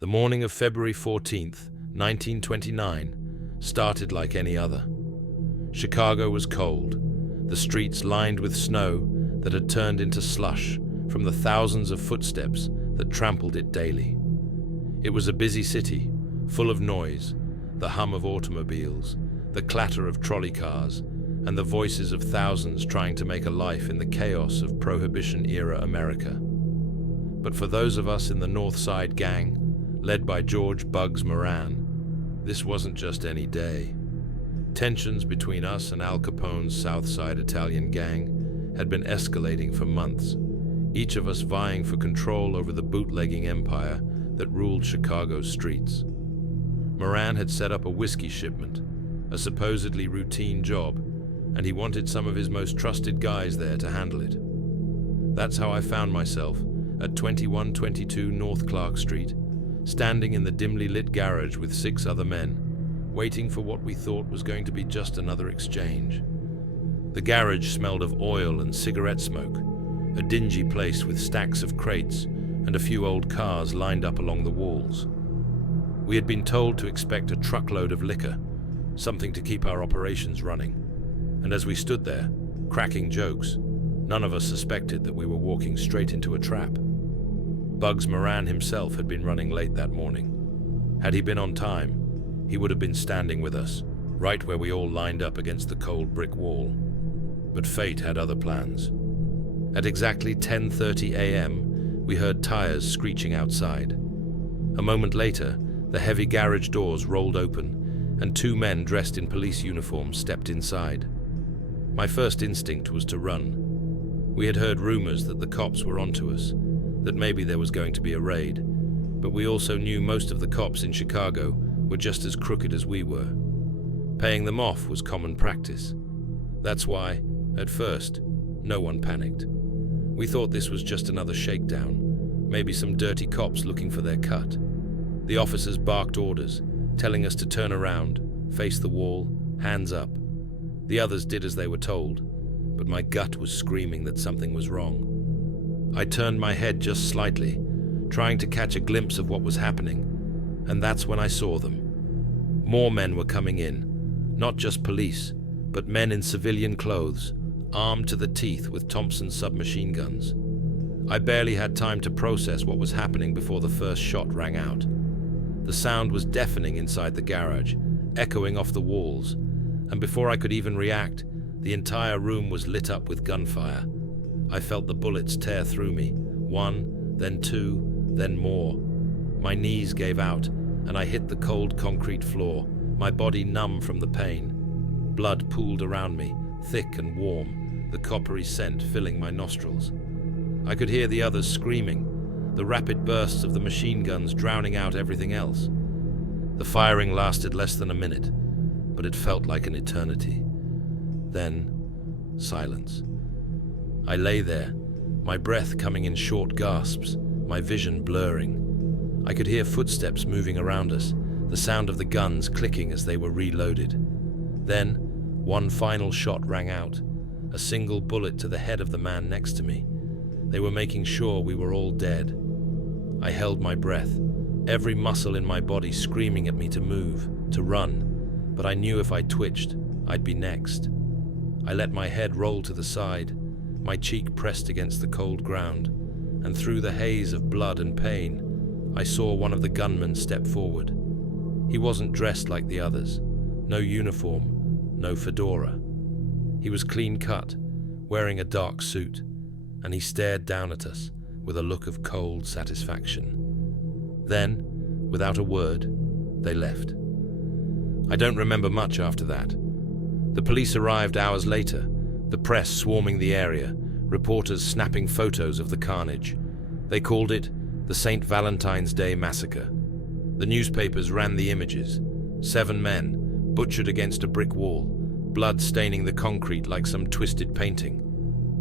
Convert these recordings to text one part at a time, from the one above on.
The morning of February 14th, 1929, started like any other. Chicago was cold, the streets lined with snow that had turned into slush from the thousands of footsteps that trampled it daily. It was a busy city, full of noise, the hum of automobiles, the clatter of trolley cars, and the voices of thousands trying to make a life in the chaos of Prohibition-era America. But for those of us in the North Side Gang, led by George "Bugs" Moran, this wasn't just any day. Tensions between us and Al Capone's South Side Italian gang had been escalating for months, each of us vying for control over the bootlegging empire that ruled Chicago's streets. Moran had set up a whiskey shipment, a supposedly routine job, and he wanted some of his most trusted guys there to handle it. That's how I found myself at 2122 North Clark Street, standing in the dimly lit garage with 6 other men, waiting for what we thought was going to be just another exchange. The garage smelled of oil and cigarette smoke, a dingy place with stacks of crates and a few old cars lined up along the walls. We had been told to expect a truckload of liquor, something to keep our operations running. And as we stood there, cracking jokes, none of us suspected that we were walking straight into a trap. Bugs Moran himself had been running late that morning. Had he been on time, he would have been standing with us, right where we all lined up against the cold brick wall. But fate had other plans. At exactly 10:30 a.m., we heard tires screeching outside. A moment later, the heavy garage doors rolled open, and 2 men dressed in police uniforms stepped inside. My first instinct was to run. We had heard rumors that the cops were onto us, that maybe there was going to be a raid, but we also knew most of the cops in Chicago were just as crooked as we were. Paying them off was common practice. That's why, at first, no one panicked. We thought this was just another shakedown, maybe some dirty cops looking for their cut. The officers barked orders, telling us to turn around, face the wall, hands up. The others did as they were told, but my gut was screaming that something was wrong. I turned my head just slightly, trying to catch a glimpse of what was happening, and that's when I saw them. More men were coming in, not just police, but men in civilian clothes, armed to the teeth with Thompson submachine guns. I barely had time to process what was happening before the first shot rang out. The sound was deafening inside the garage, echoing off the walls, and before I could even react, the entire room was lit up with gunfire. I felt the bullets tear through me, 1, then 2, then more. My knees gave out, and I hit the cold concrete floor, my body numb from the pain. Blood pooled around me, thick and warm, the coppery scent filling my nostrils. I could hear the others screaming, the rapid bursts of the machine guns drowning out everything else. The firing lasted less than a minute, but it felt like an eternity. Then, silence. I lay there, my breath coming in short gasps, my vision blurring. I could hear footsteps moving around us, the sound of the guns clicking as they were reloaded. Then, one final shot rang out, a single bullet to the head of the man next to me. They were making sure we were all dead. I held my breath, every muscle in my body screaming at me to move, to run, but I knew if I twitched, I'd be next. I let my head roll to the side, my cheek pressed against the cold ground, and through the haze of blood and pain, I saw one of the gunmen step forward. He wasn't dressed like the others, no uniform, no fedora. He was clean-cut, wearing a dark suit, and he stared down at us with a look of cold satisfaction. Then, without a word, they left. I don't remember much after that. The police arrived hours later, the press swarming the area, reporters snapping photos of the carnage. They called it the St. Valentine's Day Massacre. The newspapers ran the images. 7 men, butchered against a brick wall, blood staining the concrete like some twisted painting.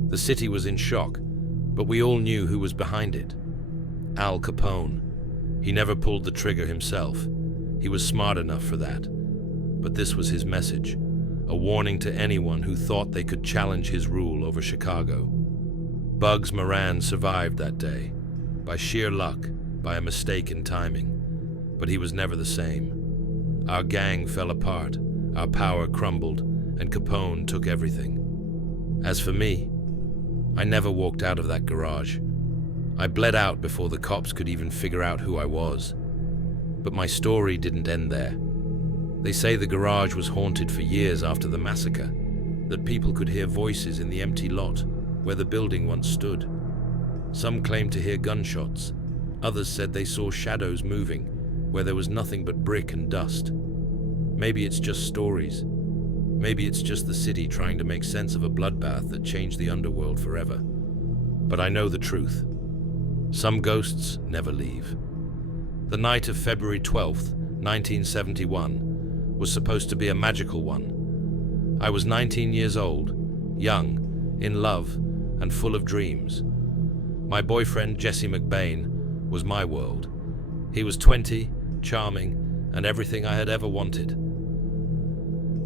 The city was in shock, but we all knew who was behind it. Al Capone. He never pulled the trigger himself. He was smart enough for that. But this was his message, a warning to anyone who thought they could challenge his rule over Chicago. Bugs Moran survived that day, by sheer luck, by a mistake in timing. But he was never the same. Our gang fell apart, our power crumbled, and Capone took everything. As for me, I never walked out of that garage. I bled out before the cops could even figure out who I was. But my story didn't end there. They say the garage was haunted for years after the massacre, that people could hear voices in the empty lot where the building once stood. Some claimed to hear gunshots. Others said they saw shadows moving where there was nothing but brick and dust. Maybe it's just stories. Maybe it's just the city trying to make sense of a bloodbath that changed the underworld forever. But I know the truth. Some ghosts never leave. The night of February 12th, 1971, was supposed to be a magical one. I was 19 years old, young, in love, and full of dreams. My boyfriend, Jesse McBain, was my world. He was 20, charming, and everything I had ever wanted.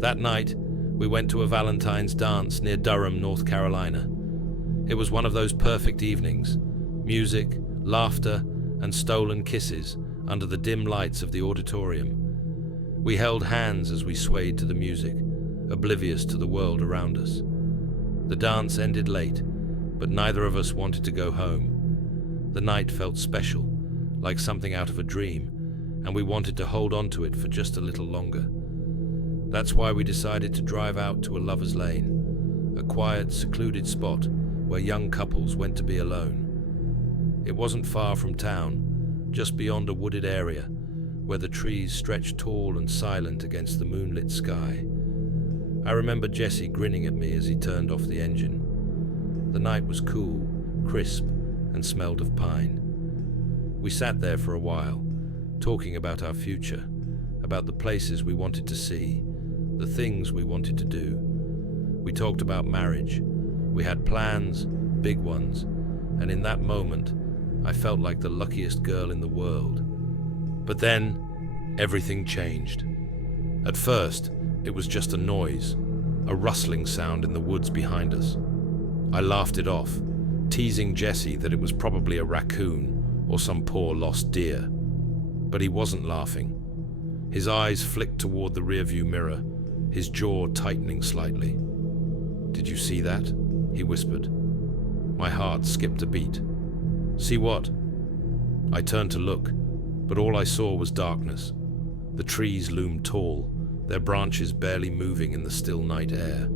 That night, we went to a Valentine's dance near Durham, North Carolina. It was one of those perfect evenings. Music, laughter, and stolen kisses under the dim lights of the auditorium. We held hands as we swayed to the music, oblivious to the world around us. The dance ended late, but neither of us wanted to go home. The night felt special, like something out of a dream, and we wanted to hold on to it for just a little longer. That's why we decided to drive out to a lover's lane, a quiet, secluded spot where young couples went to be alone. It wasn't far from town, just beyond a wooded area, where the trees stretched tall and silent against the moonlit sky. I remember Jesse grinning at me as he turned off the engine. The night was cool, crisp, and smelled of pine. We sat there for a while, talking about our future, about the places we wanted to see, the things we wanted to do. We talked about marriage. We had plans, big ones, and in that moment, I felt like the luckiest girl in the world. But then, everything changed. At first, it was just a noise, a rustling sound in the woods behind us. I laughed it off, teasing Jesse that it was probably a raccoon or some poor lost deer. But he wasn't laughing. His eyes flicked toward the rearview mirror, his jaw tightening slightly. "Did you see that?" he whispered. My heart skipped a beat. "See what?" I turned to look, but all I saw was darkness. The trees loomed tall, their branches barely moving in the still night air.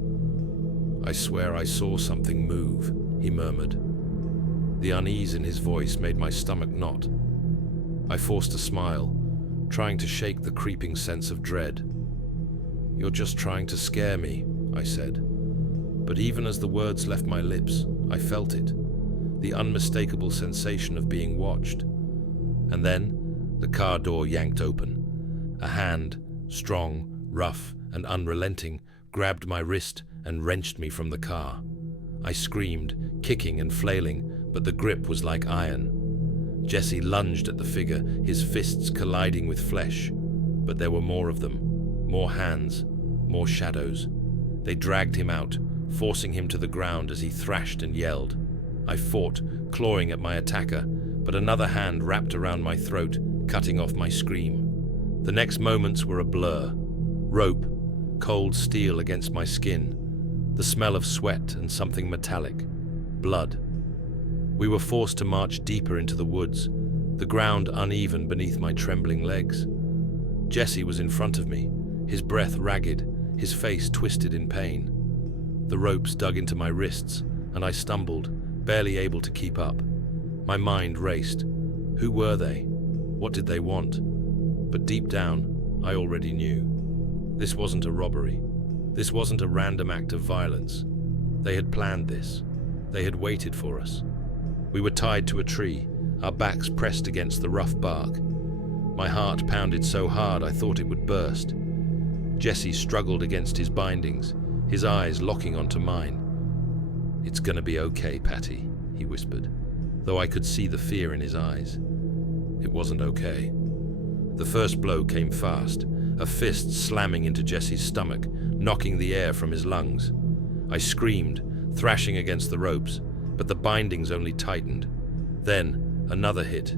"I swear I saw something move," he murmured. The unease in his voice made my stomach knot. I forced a smile, trying to shake the creeping sense of dread. "You're just trying to scare me," I said. But even as the words left my lips, I felt it, the unmistakable sensation of being watched. And then, the car door yanked open. A hand, strong, rough, and unrelenting, grabbed my wrist and wrenched me from the car. I screamed, kicking and flailing, but the grip was like iron. Jesse lunged at the figure, his fists colliding with flesh. But there were more of them, more hands, more shadows. They dragged him out, forcing him to the ground as he thrashed and yelled. I fought, clawing at my attacker, but another hand wrapped around my throat, cutting off my scream. The next moments were a blur. Rope, cold steel against my skin, the smell of sweat and something metallic. Blood. We were forced to march deeper into the woods, the ground uneven beneath my trembling legs. Jesse was in front of me, his breath ragged, his face twisted in pain. The ropes dug into my wrists, and I stumbled, barely able to keep up. My mind raced. Who were they? What did they want? But deep down, I already knew. This wasn't a robbery. This wasn't a random act of violence. They had planned this. They had waited for us. We were tied to a tree, our backs pressed against the rough bark. My heart pounded so hard I thought it would burst. Jesse struggled against his bindings, his eyes locking onto mine. "It's gonna be okay, Patty," he whispered, though I could see the fear in his eyes. It wasn't okay. The first blow came fast, a fist slamming into Jesse's stomach, knocking the air from his lungs. I screamed, thrashing against the ropes, but the bindings only tightened. Then, another hit,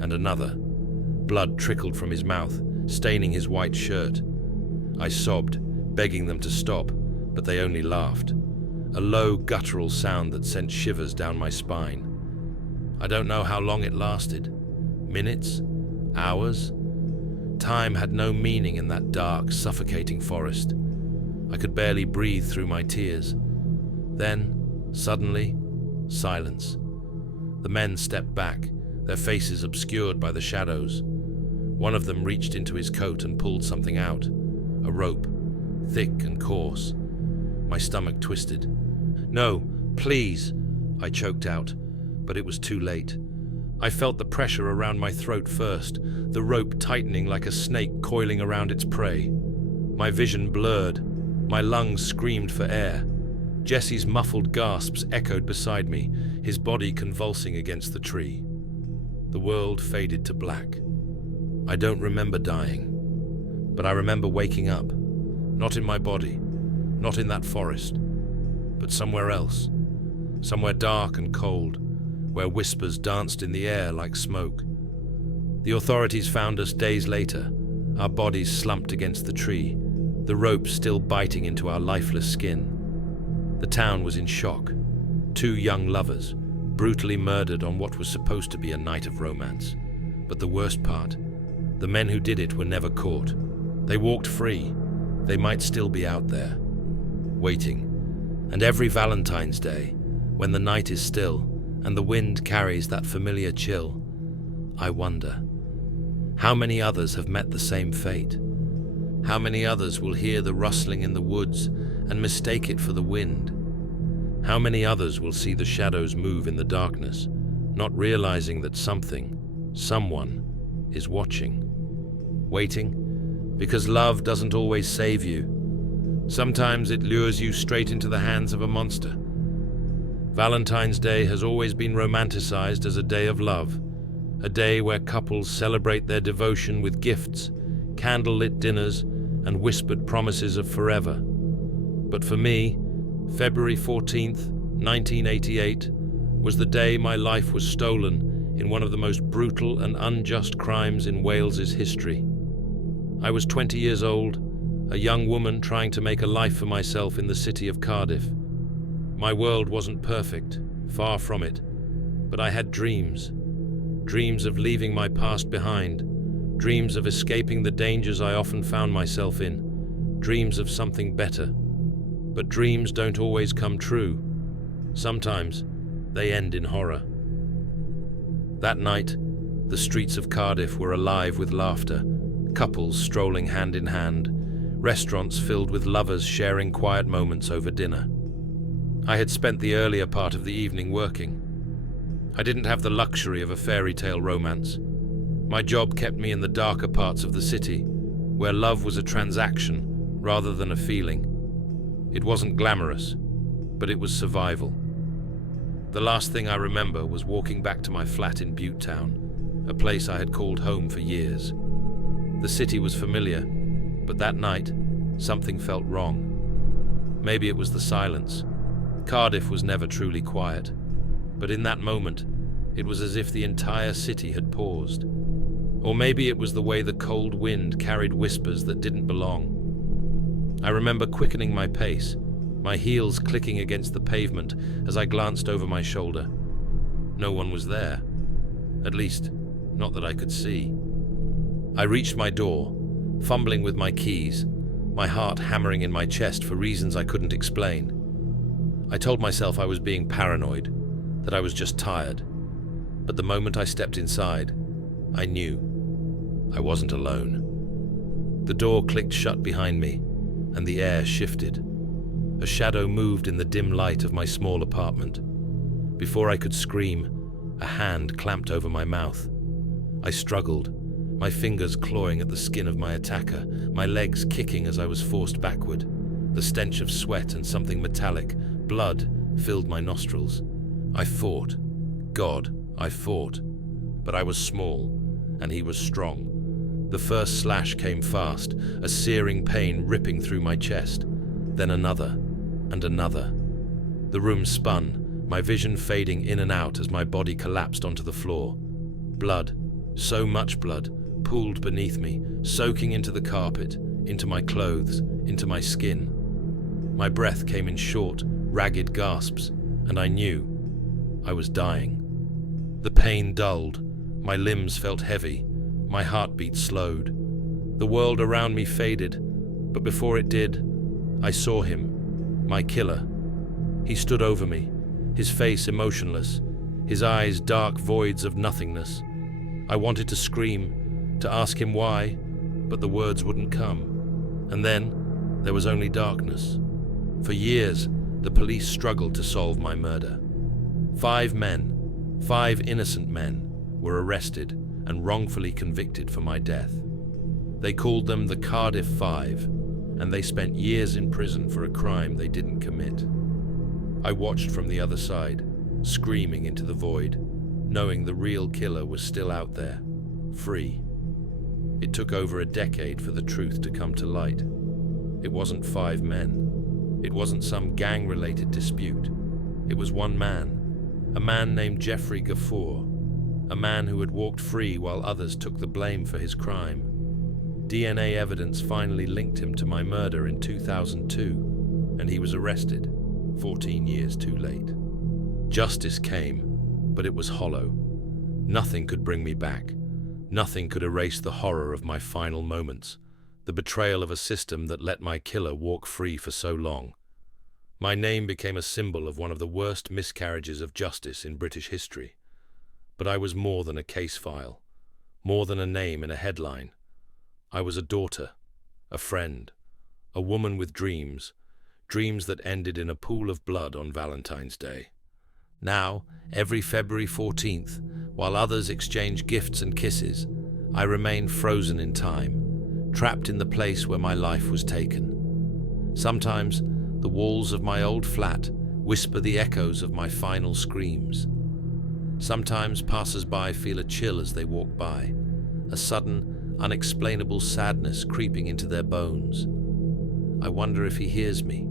and another. Blood trickled from his mouth, staining his white shirt. I sobbed, begging them to stop, but they only laughed. A low, guttural sound that sent shivers down my spine. I don't know how long it lasted. Minutes? Hours? Time had no meaning in that dark, suffocating forest. I could barely breathe through my tears. Then, suddenly, silence. The men stepped back, their faces obscured by the shadows. One of them reached into his coat and pulled something out. A rope, thick and coarse. My stomach twisted. "No, please," I choked out, but it was too late. I felt the pressure around my throat first, the rope tightening like a snake coiling around its prey. My vision blurred. My lungs screamed for air. Jesse's muffled gasps echoed beside me, his body convulsing against the tree. The world faded to black. I don't remember dying, but I remember waking up, not in my body, not in that forest, but somewhere else, somewhere dark and cold, where whispers danced in the air like smoke. The authorities found us days later, our bodies slumped against the tree, the rope still biting into our lifeless skin. The town was in shock. 2 young lovers, brutally murdered on what was supposed to be a night of romance. But the worst part, the men who did it were never caught. They walked free. They might still be out there, waiting. And every Valentine's Day, when the night is still and the wind carries that familiar chill, I wonder, how many others have met the same fate? How many others will hear the rustling in the woods and mistake it for the wind? How many others will see the shadows move in the darkness, not realizing that someone is watching? Waiting, because love doesn't always save you. Sometimes it lures you straight into the hands of a monster. Valentine's Day has always been romanticized as a day of love, a day where couples celebrate their devotion with gifts, candlelit dinners, and whispered promises of forever. But for me, February 14th, 1988, was the day my life was stolen in one of the most brutal and unjust crimes in Wales's history. I was 20 years old, a young woman trying to make a life for myself in the city of Cardiff. My world wasn't perfect, far from it, but I had dreams. Dreams of leaving my past behind, dreams of escaping the dangers I often found myself in, dreams of something better. But dreams don't always come true. Sometimes they end in horror. That night, the streets of Cardiff were alive with laughter, couples strolling hand in hand, restaurants filled with lovers sharing quiet moments over dinner. I had spent the earlier part of the evening working. I didn't have the luxury of a fairy tale romance. My job kept me in the darker parts of the city, where love was a transaction rather than a feeling. It wasn't glamorous, but it was survival. The last thing I remember was walking back to my flat in Butte Town, a place I had called home for years. The city was familiar, but that night, something felt wrong. Maybe it was the silence. Cardiff was never truly quiet, but in that moment, it was as if the entire city had paused. Or maybe it was the way the cold wind carried whispers that didn't belong. I remember quickening my pace, my heels clicking against the pavement as I glanced over my shoulder. No one was there. At least, not that I could see. I reached my door, fumbling with my keys, my heart hammering in my chest for reasons I couldn't explain. I told myself I was being paranoid, that I was just tired. But the moment I stepped inside, I knew I wasn't alone. The door clicked shut behind me, and the air shifted. A shadow moved in the dim light of my small apartment. Before I could scream, a hand clamped over my mouth. I struggled, my fingers clawing at the skin of my attacker, my legs kicking as I was forced backward. The stench of sweat and something metallic, blood, filled my nostrils. I fought. God, I fought. But I was small, and he was strong. The first slash came fast, a searing pain ripping through my chest. Then another, and another. The room spun, my vision fading in and out as my body collapsed onto the floor. Blood, so much blood, pooled beneath me, soaking into the carpet, into my clothes, into my skin. My breath came in short, ragged gasps, and I knew I was dying. The pain dulled, my limbs felt heavy, my heartbeat slowed. The world around me faded, but before it did, I saw him, my killer. He stood over me, his face emotionless, his eyes dark voids of nothingness. I wanted to scream, to ask him why, but the words wouldn't come. And then there was only darkness. For years, the police struggled to solve my murder. 5 men, 5 innocent men, were arrested and wrongfully convicted for my death. They called them the Cardiff 5, and they spent years in prison for a crime they didn't commit. I watched from the other side, screaming into the void, knowing the real killer was still out there, free. It took over a decade for the truth to come to light. It wasn't 5 men. It wasn't some gang-related dispute. It was one man, a man named Jeffrey Gafour, a man who had walked free while others took the blame for his crime. DNA evidence finally linked him to my murder in 2002, and he was arrested, 14 years too late. Justice came, but it was hollow. Nothing could bring me back. Nothing could erase the horror of my final moments, the betrayal of a system that let my killer walk free for so long. My name became a symbol of one of the worst miscarriages of justice in British history. But I was more than a case file, more than a name in a headline. I was a daughter, a friend, a woman with dreams, dreams that ended in a pool of blood on Valentine's Day. Now, every February 14th, while others exchange gifts and kisses, I remain frozen in time, trapped in the place where my life was taken. Sometimes, the walls of my old flat whisper the echoes of my final screams. Sometimes passers-by feel a chill as they walk by, a sudden, unexplainable sadness creeping into their bones. I wonder if he hears me,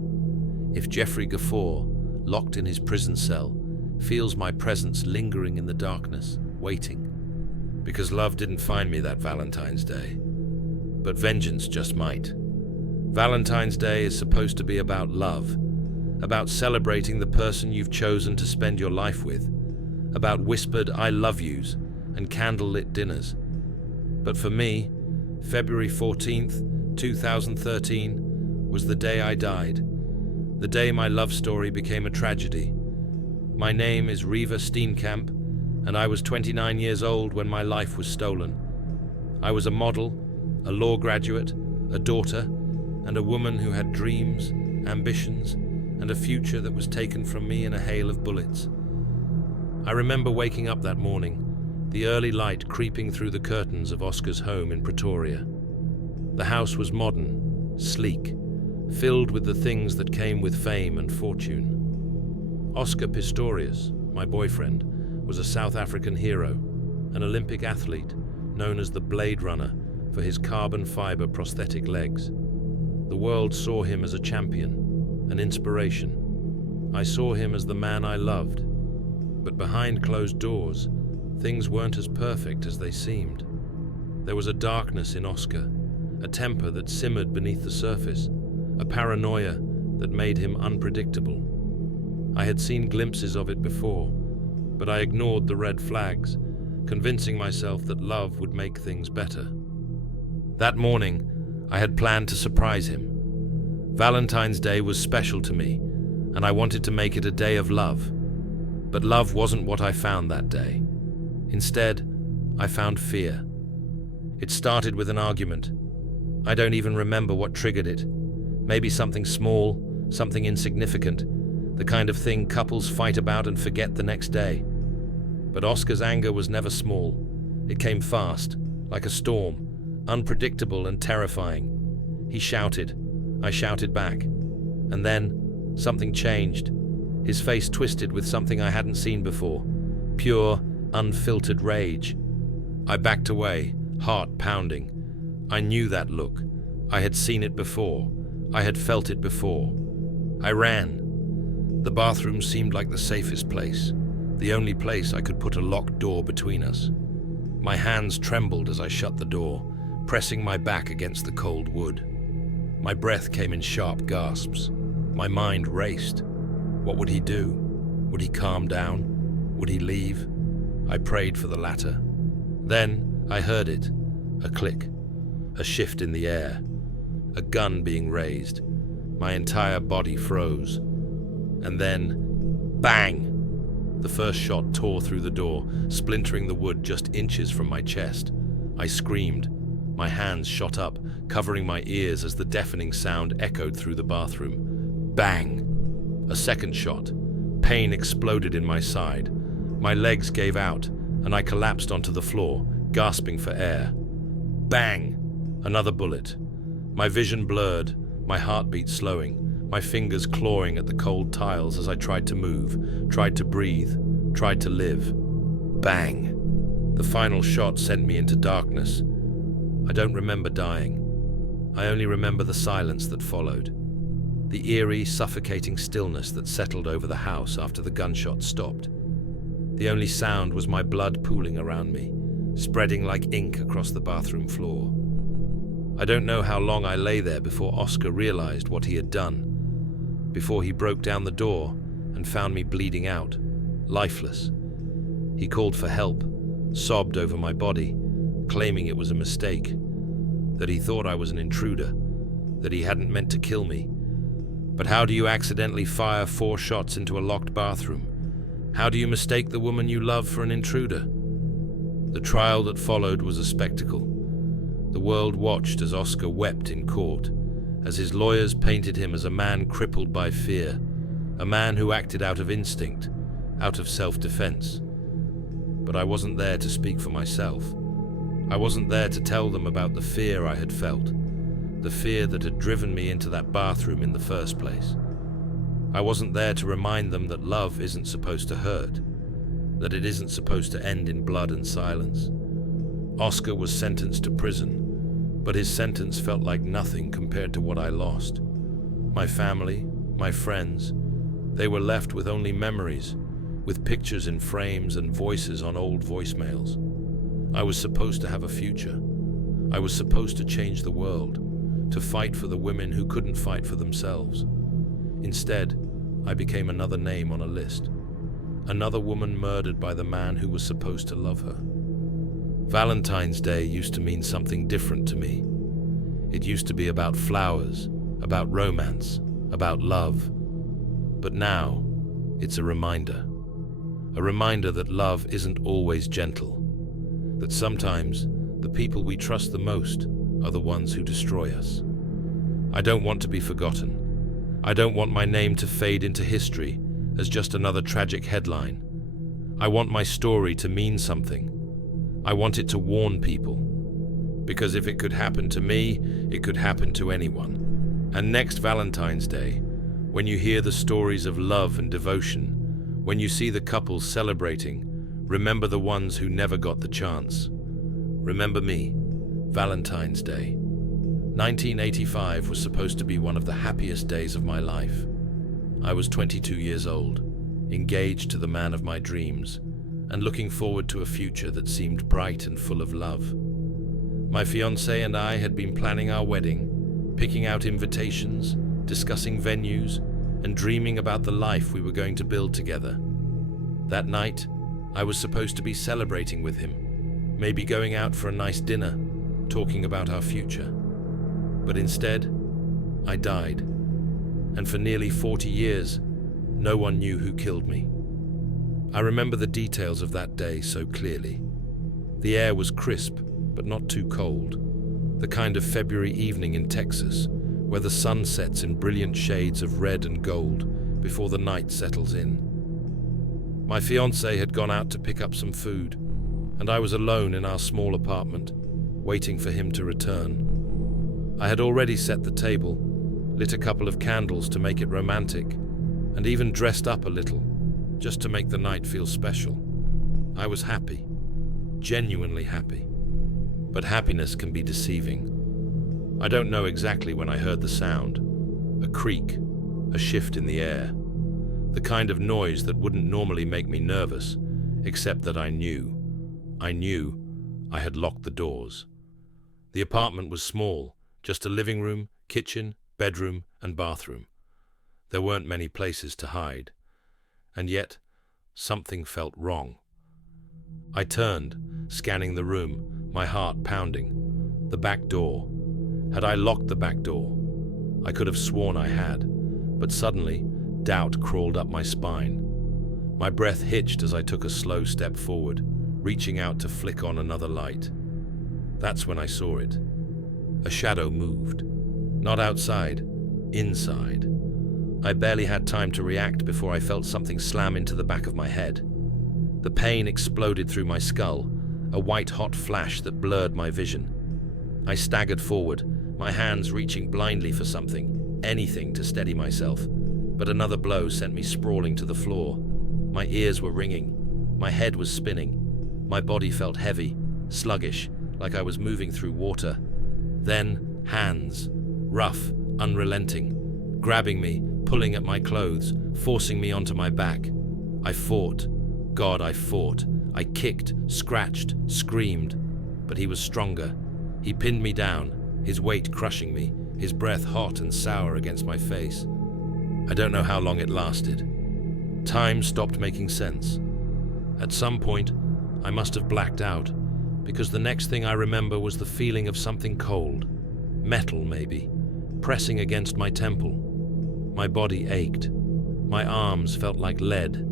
if Jeffrey Gafour, locked in his prison cell, feels my presence lingering in the darkness, waiting. Because love didn't find me that Valentine's Day, but vengeance just might. Valentine's Day is supposed to be about love, about celebrating the person you've chosen to spend your life with, about whispered I love yous and candlelit dinners. But for me, February 14th, 2013, was the day I died, the day my love story became a tragedy. My name is Riva Steenkamp, and I was 29 years old when my life was stolen. I was a model, a law graduate, a daughter, and a woman who had dreams, ambitions, and a future that was taken from me in a hail of bullets. I remember waking up that morning, the early light creeping through the curtains of Oscar's home in Pretoria. The house was modern, sleek, filled with the things that came with fame and fortune. Oscar Pistorius, my boyfriend, was a South African hero, an Olympic athlete known as the Blade Runner for his carbon fiber prosthetic legs. The world saw him as a champion, an inspiration. I saw him as the man I loved. But behind closed doors, things weren't as perfect as they seemed. There was a darkness in Oscar, a temper that simmered beneath the surface, a paranoia that made him unpredictable. I had seen glimpses of it before, but I ignored the red flags, convincing myself that love would make things better. That morning, I had planned to surprise him. Valentine's Day was special to me, and I wanted to make it a day of love. But love wasn't what I found that day. Instead, I found fear. It started with an argument. I don't even remember what triggered it. Maybe something small, something insignificant, the kind of thing couples fight about and forget the next day. But Oscar's anger was never small. It came fast, like a storm, unpredictable and terrifying. He shouted. I shouted back. And then, something changed. His face twisted with something I hadn't seen before. Pure, unfiltered rage. I backed away, heart pounding. I knew that look. I had seen it before. I had felt it before. I ran. The bathroom seemed like the safest place, the only place I could put a locked door between us. My hands trembled as I shut the door, pressing my back against the cold wood. My breath came in sharp gasps. My mind raced. What would he do? Would he calm down? Would he leave? I prayed for the latter. Then I heard it. A click. A shift in the air. A gun being raised. My entire body froze. And then, bang! The first shot tore through the door, splintering the wood just inches from my chest. I screamed. My hands shot up, covering my ears as the deafening sound echoed through the bathroom. Bang! A second shot. Pain exploded in my side. My legs gave out, and I collapsed onto the floor, gasping for air. Bang! Another bullet. My vision blurred, my heartbeat slowing, my fingers clawing at the cold tiles as I tried to move, tried to breathe, tried to live. Bang! The final shot sent me into darkness. I don't remember dying. I only remember the silence that followed. The eerie, suffocating stillness that settled over the house after the gunshot stopped. The only sound was my blood pooling around me, spreading like ink across the bathroom floor. I don't know how long I lay there before Oscar realized what he had done, before he broke down the door and found me bleeding out, lifeless. He called for help, sobbed over my body, claiming it was a mistake, that he thought I was an intruder, that he hadn't meant to kill me. But how do you accidentally fire 4 shots into a locked bathroom? How do you mistake the woman you love for an intruder? The trial that followed was a spectacle. The world watched as Oscar wept in court, as his lawyers painted him as a man crippled by fear, a man who acted out of instinct, out of self-defense. But I wasn't there to speak for myself. I wasn't there to tell them about the fear I had felt, the fear that had driven me into that bathroom in the first place. I wasn't there to remind them that love isn't supposed to hurt, that it isn't supposed to end in blood and silence. Oscar was sentenced to prison, but his sentence felt like nothing compared to what I lost. My family, my friends, they were left with only memories, with pictures in frames and voices on old voicemails. I was supposed to have a future. I was supposed to change the world, to fight for the women who couldn't fight for themselves. Instead, I became another name on a list, another woman murdered by the man who was supposed to love her. Valentine's Day used to mean something different to me. It used to be about flowers, about romance, about love. But now, it's a reminder that love isn't always gentle, that sometimes the people we trust the most are the ones who destroy us. I don't want to be forgotten. I don't want my name to fade into history as just another tragic headline. I want my story to mean something. I want it to warn people. Because if it could happen to me, it could happen to anyone. And next Valentine's Day, when you hear the stories of love and devotion, when you see the couples celebrating, remember the ones who never got the chance. Remember me, Valentine's Day. 1985 was supposed to be one of the happiest days of my life. I was 22 years old, engaged to the man of my dreams, and looking forward to a future that seemed bright and full of love. My fiancée and I had been planning our wedding, picking out invitations, discussing venues, and dreaming about the life we were going to build together. That night, I was supposed to be celebrating with him, maybe going out for a nice dinner, talking about our future. But instead, I died. And for nearly 40 years, no one knew who killed me. I remember the details of that day so clearly. The air was crisp, but not too cold. The kind of February evening in Texas, where the sun sets in brilliant shades of red and gold before the night settles in. My fiancée had gone out to pick up some food, and I was alone in our small apartment, waiting for him to return. I had already set the table, lit a couple of candles to make it romantic, and even dressed up a little, just to make the night feel special. I was happy, genuinely happy. But happiness can be deceiving. I don't know exactly when I heard the sound. A creak, a shift in the air. The kind of noise that wouldn't normally make me nervous, except that I knew I had locked the doors. The apartment was small, just a living room, kitchen, bedroom, and bathroom. There weren't many places to hide. And yet, something felt wrong. I turned, scanning the room, my heart pounding. The back door. Had I locked the back door? I could have sworn I had, but suddenly, doubt crawled up my spine. My breath hitched as I took a slow step forward, reaching out to flick on another light. That's when I saw it. A shadow moved. Not outside, inside. I barely had time to react before I felt something slam into the back of my head. The pain exploded through my skull, a white-hot flash that blurred my vision. I staggered forward, my hands reaching blindly for something, anything to steady myself, but another blow sent me sprawling to the floor. My ears were ringing, my head was spinning, my body felt heavy, sluggish, like I was moving through water. Then, hands, rough, unrelenting, grabbing me, pulling at my clothes, forcing me onto my back. I fought. God, I fought. I kicked, scratched, screamed. But he was stronger. He pinned me down, his weight crushing me, his breath hot and sour against my face. I don't know how long it lasted. Time stopped making sense. At some point, I must have blacked out, because the next thing I remember was the feeling of something cold, metal maybe, pressing against my temple. My body ached. My arms felt like lead.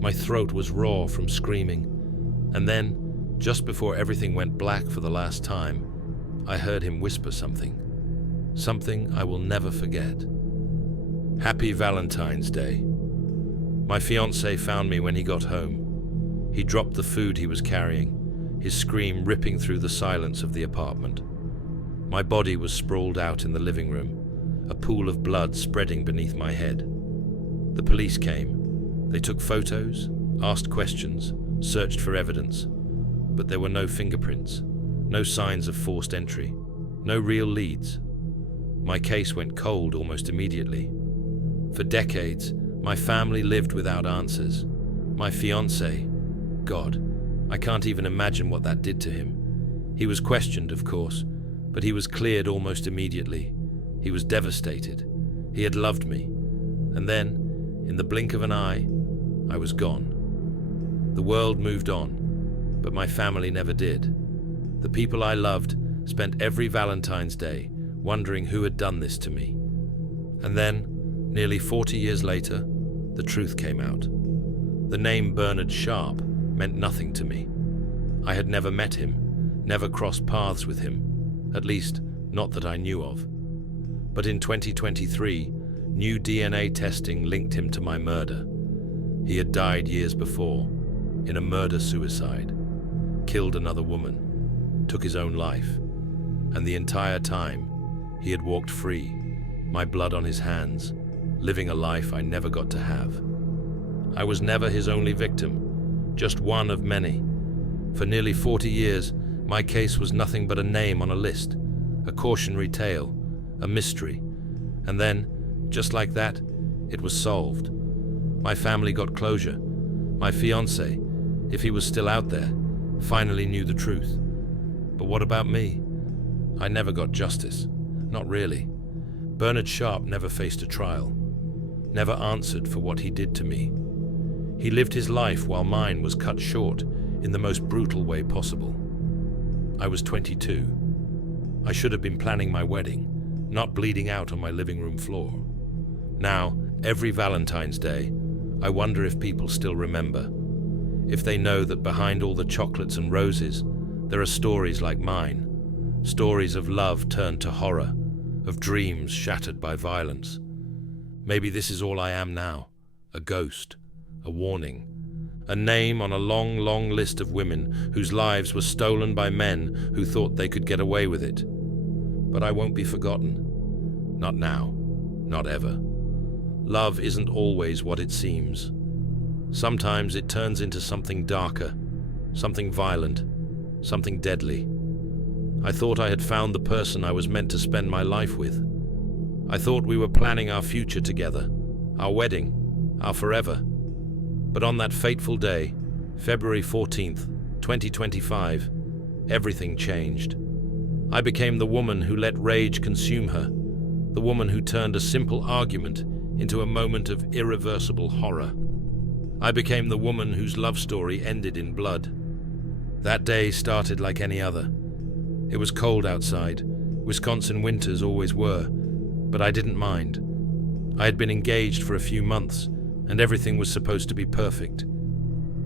My throat was raw from screaming. And then, just before everything went black for the last time, I heard him whisper something. Something I will never forget. Happy Valentine's Day. My fiancé found me when he got home. He dropped the food he was carrying, his scream ripping through the silence of the apartment. My body was sprawled out in the living room, a pool of blood spreading beneath my head. The police came. They took photos, asked questions, searched for evidence, but there were no fingerprints, no signs of forced entry, no real leads. My case went cold almost immediately. For decades, my family lived without answers. My fiancé, God, I can't even imagine what that did to him. He was questioned, of course, but he was cleared almost immediately. He was devastated. He had loved me. And then, in the blink of an eye, I was gone. The world moved on, but my family never did. The people I loved spent every Valentine's Day wondering who had done this to me. And then, nearly 40 years later, the truth came out. The name Bernard Sharp meant nothing to me. I had never met him, never crossed paths with him, at least not that I knew of. But in 2023, new DNA testing linked him to my murder. He had died years before, in a murder-suicide, killed another woman, took his own life, and the entire time, he had walked free, my blood on his hands, living a life I never got to have. I was never his only victim, just one of many. For nearly 40 years, my case was nothing but a name on a list, a cautionary tale, a mystery. And then, just like that, it was solved. My family got closure. My fiancé, if he was still out there, finally knew the truth. But what about me? I never got justice. Not really. Bernard Sharp never faced a trial, never answered for what he did to me. He lived his life while mine was cut short in the most brutal way possible. I was 22. I should have been planning my wedding, not bleeding out on my living room floor. Now, every Valentine's Day, I wonder if people still remember, if they know that behind all the chocolates and roses, there are stories like mine, stories of love turned to horror, of dreams shattered by violence. Maybe this is all I am now, a ghost, a warning, a name on a long, long list of women whose lives were stolen by men who thought they could get away with it. But I won't be forgotten. Not now, not ever. Love isn't always what it seems. Sometimes it turns into something darker, something violent, something deadly. I thought I had found the person I was meant to spend my life with. I thought we were planning our future together, our wedding, our forever. But on that fateful day, February 14th, 2025, everything changed. I became the woman who let rage consume her, the woman who turned a simple argument into a moment of irreversible horror. I became the woman whose love story ended in blood. That day started like any other. It was cold outside. Wisconsin winters always were, but I didn't mind. I had been engaged for a few months, and everything was supposed to be perfect.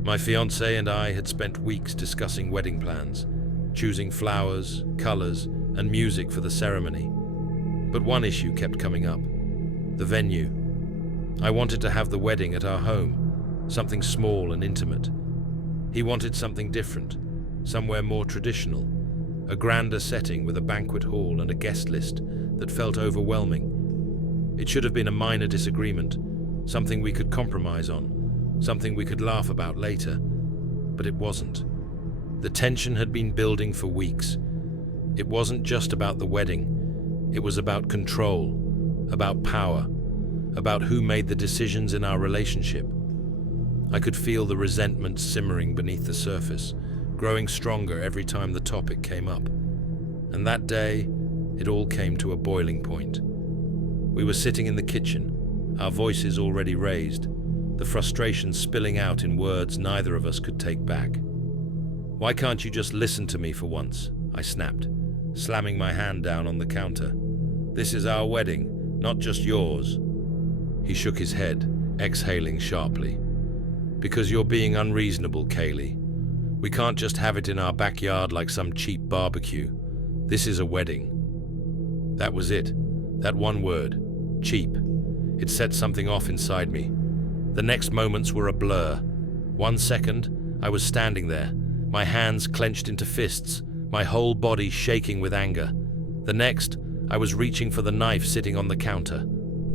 My fiancée and I had spent weeks discussing wedding plans, choosing flowers, colors, and music for the ceremony. But one issue kept coming up: the venue. I wanted to have the wedding at our home, something small and intimate. He wanted something different, somewhere more traditional, a grander setting with a banquet hall and a guest list that felt overwhelming. It should have been a minor disagreement, something we could compromise on, something we could laugh about later, but it wasn't. The tension had been building for weeks. It wasn't just about the wedding. It was about control, about power, about who made the decisions in our relationship. I could feel the resentment simmering beneath the surface, growing stronger every time the topic came up. And that day, it all came to a boiling point. We were sitting in the kitchen, our voices already raised, the frustration spilling out in words neither of us could take back. "Why can't you just listen to me for once?" I snapped, slamming my hand down on the counter. "This is our wedding, not just yours." He shook his head, exhaling sharply. "Because you're being unreasonable, Kaylee. We can't just have it in our backyard like some cheap barbecue. This is a wedding." That was it. That one word, cheap. It set something off inside me. The next moments were a blur. 1 second, I was standing there, my hands clenched into fists, my whole body shaking with anger. The next, I was reaching for the knife sitting on the counter,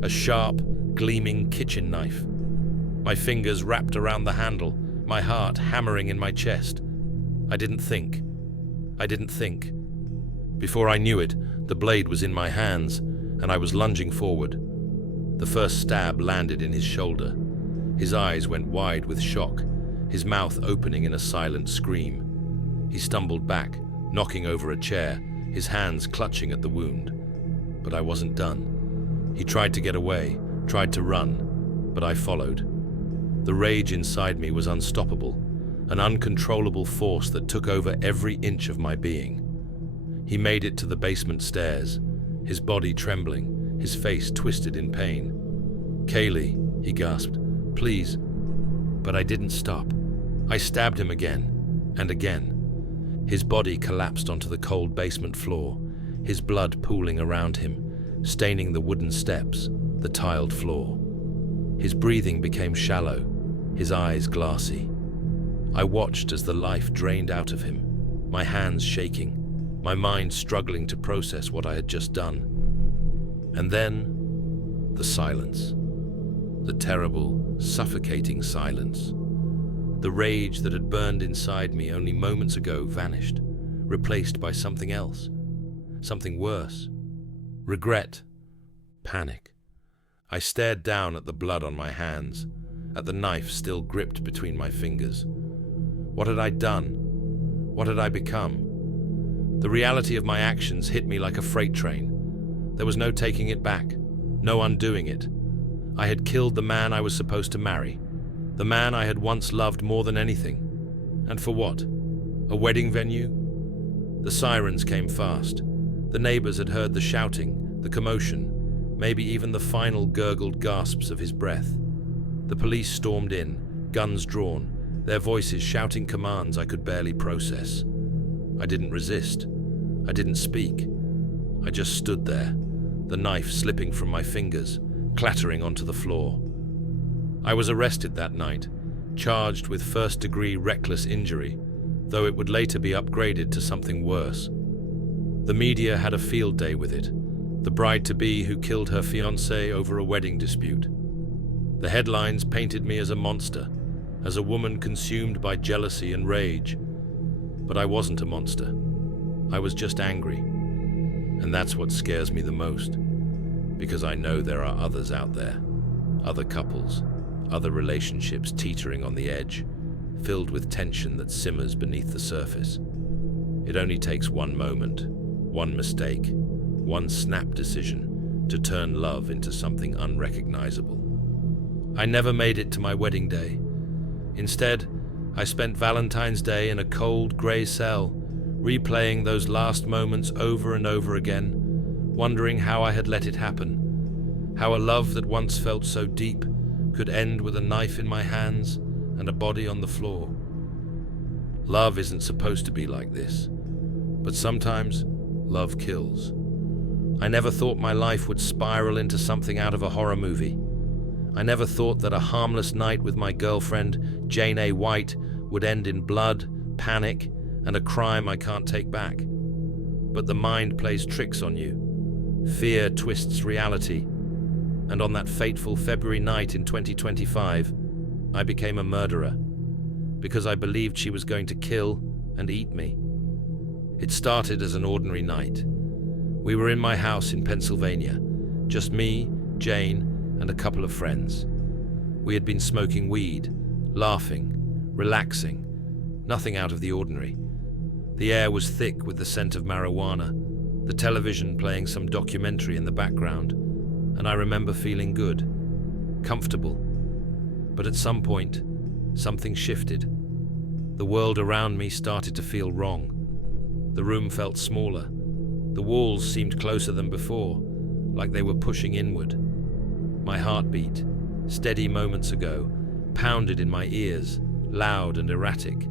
a sharp, gleaming kitchen knife. My fingers wrapped around the handle, my heart hammering in my chest. I didn't think. Before I knew it, the blade was in my hands, and I was lunging forward. The first stab landed in his shoulder. His eyes went wide with shock, his mouth opening in a silent scream. He stumbled back, knocking over a chair, his hands clutching at the wound. But I wasn't done. He tried to get away, tried to run, but I followed. The rage inside me was unstoppable, an uncontrollable force that took over every inch of my being. He made it to the basement stairs, his body trembling, his face twisted in pain. "Kaylee," he gasped, "please." But I didn't stop. I stabbed him again, and again. His body collapsed onto the cold basement floor, his blood pooling around him, staining the wooden steps, the tiled floor. His breathing became shallow, his eyes glassy. I watched as the life drained out of him, my hands shaking, my mind struggling to process what I had just done. And then, the silence. The terrible, suffocating silence. The rage that had burned inside me only moments ago vanished, replaced by something else, something worse. Regret. Panic. I stared down at the blood on my hands, at the knife still gripped between my fingers. What had I done? What had I become? The reality of my actions hit me like a freight train. There was no taking it back, no undoing it. I had killed the man I was supposed to marry, the man I had once loved more than anything. And for what? A wedding venue? The sirens came fast. The neighbors had heard the shouting, the commotion, maybe even the final gurgled gasps of his breath. The police stormed in, guns drawn, their voices shouting commands I could barely process. I didn't resist. I didn't speak. I just stood there, the knife slipping from my fingers, clattering onto the floor. I was arrested that night, charged with first-degree reckless injury, though it would later be upgraded to something worse. The media had a field day with it, the bride-to-be who killed her fiancé over a wedding dispute. The headlines painted me as a monster, as a woman consumed by jealousy and rage. But I wasn't a monster. I was just angry. And that's what scares me the most, because I know there are others out there, other couples, other relationships teetering on the edge, filled with tension that simmers beneath the surface. It only takes one moment, one mistake, one snap decision to turn love into something unrecognizable. I never made it to my wedding day. Instead, I spent Valentine's Day in a cold, grey cell, replaying those last moments over and over again, wondering how I had let it happen, how a love that once felt so deep could end with a knife in my hands and a body on the floor. Love isn't supposed to be like this, but sometimes love kills. I never thought my life would spiral into something out of a horror movie. I never thought that a harmless night with my girlfriend, Jane A. White, would end in blood, panic, and a crime I can't take back. But the mind plays tricks on you. Fear twists reality. And on that fateful February night in 2025, I became a murderer, because I believed she was going to kill and eat me. It started as an ordinary night. We were in my house in Pennsylvania, just me, Jane, and a couple of friends. We had been smoking weed, laughing, relaxing, nothing out of the ordinary. The air was thick with the scent of marijuana, the television playing some documentary in the background, and I remember feeling good, comfortable. But at some point, something shifted. The world around me started to feel wrong. The room felt smaller. The walls seemed closer than before, like they were pushing inward. My heartbeat, steady moments ago, pounded in my ears, loud and erratic.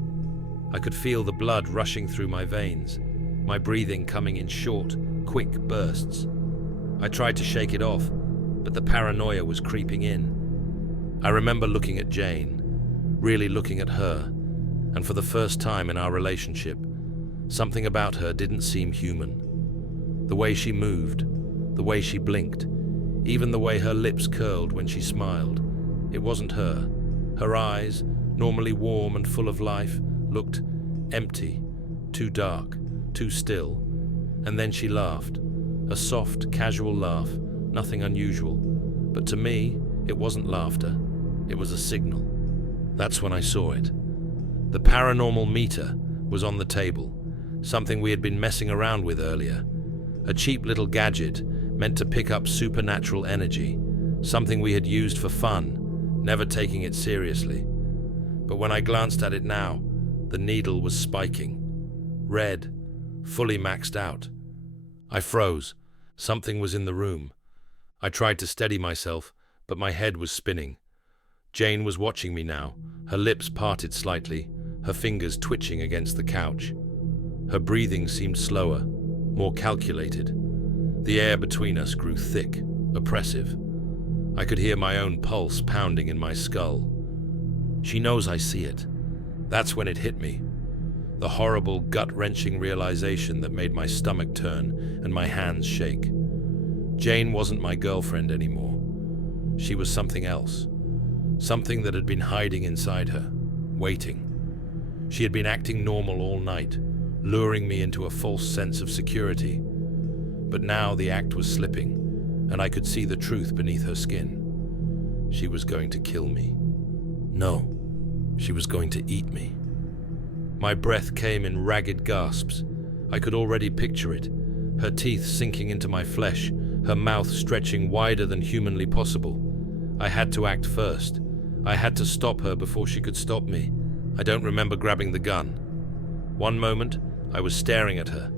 I could feel the blood rushing through my veins, my breathing coming in short, quick bursts. I tried to shake it off, but the paranoia was creeping in. I remember looking at Jane, really looking at her, and for the first time in our relationship, something about her didn't seem human. The way she moved, the way she blinked, even the way her lips curled when she smiled. It wasn't her. Her eyes, normally warm and full of life, looked empty, too dark, too still. And then she laughed. A soft, casual laugh, nothing unusual. But to me, it wasn't laughter. It was a signal. That's when I saw it. The paranormal meter was on the table, something we had been messing around with earlier. A cheap little gadget meant to pick up supernatural energy, something we had used for fun, never taking it seriously. But when I glanced at it now, the needle was spiking. Red, fully maxed out. I froze. Something was in the room. I tried to steady myself, but my head was spinning. Jane was watching me now, her lips parted slightly, her fingers twitching against the couch. Her breathing seemed slower, more calculated. The air between us grew thick, oppressive. I could hear my own pulse pounding in my skull. She knows I see it. That's when it hit me. The horrible, gut-wrenching realization that made my stomach turn and my hands shake. Jane wasn't my girlfriend anymore. She was something else. Something that had been hiding inside her, waiting. She had been acting normal all night, luring me into a false sense of security. But now the act was slipping, and I could see the truth beneath her skin. She was going to kill me. No, she was going to eat me. My breath came in ragged gasps. I could already picture it, her teeth sinking into my flesh, her mouth stretching wider than humanly possible. I had to act first. I had to stop her before she could stop me. I don't remember grabbing the gun. One moment, I was staring at her,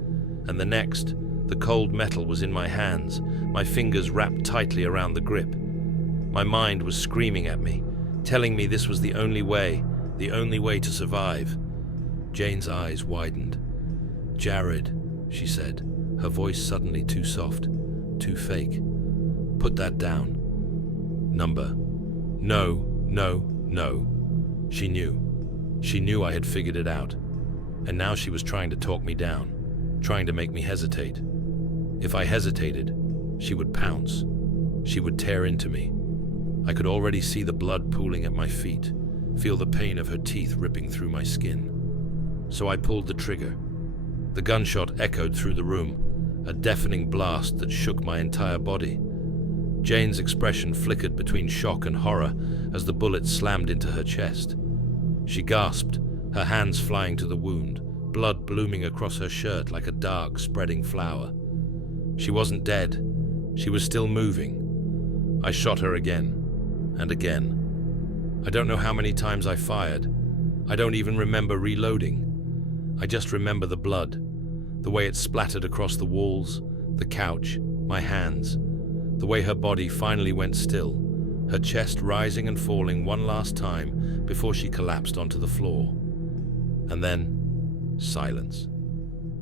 and the next, the cold metal was in my hands, my fingers wrapped tightly around the grip. My mind was screaming at me, telling me this was the only way to survive. Jane's eyes widened. "Jared," she said, her voice suddenly too soft, too fake. "Put that down." Number. No. She knew. She knew I had figured it out. And now she was trying to talk me down, trying to make me hesitate. If I hesitated, she would pounce. She would tear into me. I could already see the blood pooling at my feet, feel the pain of her teeth ripping through my skin. So I pulled the trigger. The gunshot echoed through the room, a deafening blast that shook my entire body. Jane's expression flickered between shock and horror as the bullet slammed into her chest. She gasped, her hands flying to the wound, blood blooming across her shirt like a dark, spreading flower. She wasn't dead. She was still moving. I shot her again and again. I don't know how many times I fired. I don't even remember reloading. I just remember the blood, the way it splattered across the walls, the couch, my hands, the way her body finally went still, her chest rising and falling one last time before she collapsed onto the floor. And then, silence.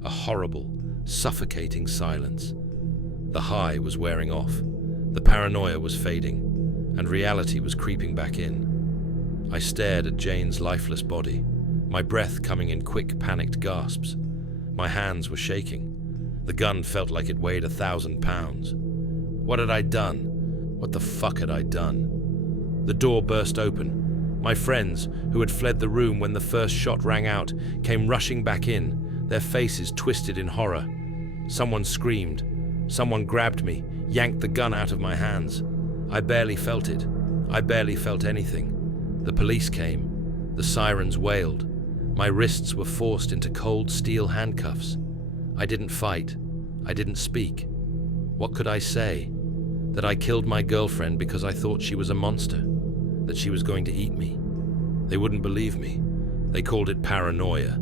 A horrible, suffocating silence. The high was wearing off, the paranoia was fading, and reality was creeping back in. I stared at Jane's lifeless body, my breath coming in quick, panicked gasps. My hands were shaking. The gun felt like it weighed 1,000 pounds. What had I done? What the fuck had I done? The door burst open. My friends, who had fled the room when the first shot rang out, came rushing back in, their faces twisted in horror. Someone screamed. Someone grabbed me, yanked the gun out of my hands. I barely felt it. I barely felt anything. The police came. The sirens wailed. My wrists were forced into cold steel handcuffs. I didn't fight. I didn't speak. What could I say? That I killed my girlfriend because I thought she was a monster, that she was going to eat me. They wouldn't believe me. They called it paranoia,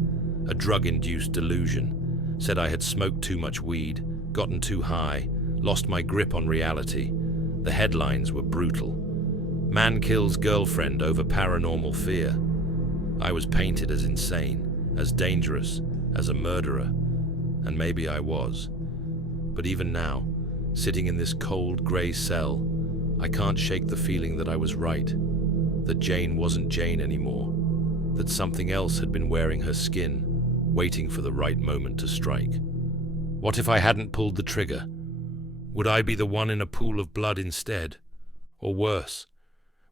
a drug-induced delusion, said I had smoked too much weed, gotten too high, lost my grip on reality. The headlines were brutal. Man kills girlfriend over paranormal fear. I was painted as insane, as dangerous, as a murderer, and maybe I was. But even now, sitting in this cold, grey cell, I can't shake the feeling that I was right, that Jane wasn't Jane anymore, that something else had been wearing her skin, waiting for the right moment to strike. What if I hadn't pulled the trigger? Would I be the one in a pool of blood instead? Or worse,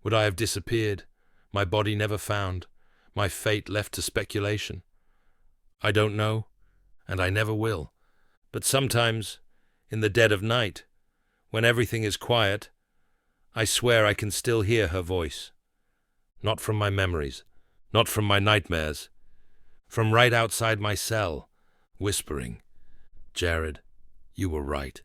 would I have disappeared, my body never found, my fate left to speculation? I don't know, and I never will. But sometimes, in the dead of night, when everything is quiet, I swear I can still hear her voice. Not from my memories, not from my nightmares, from right outside my cell, whispering, "Jared, you were right."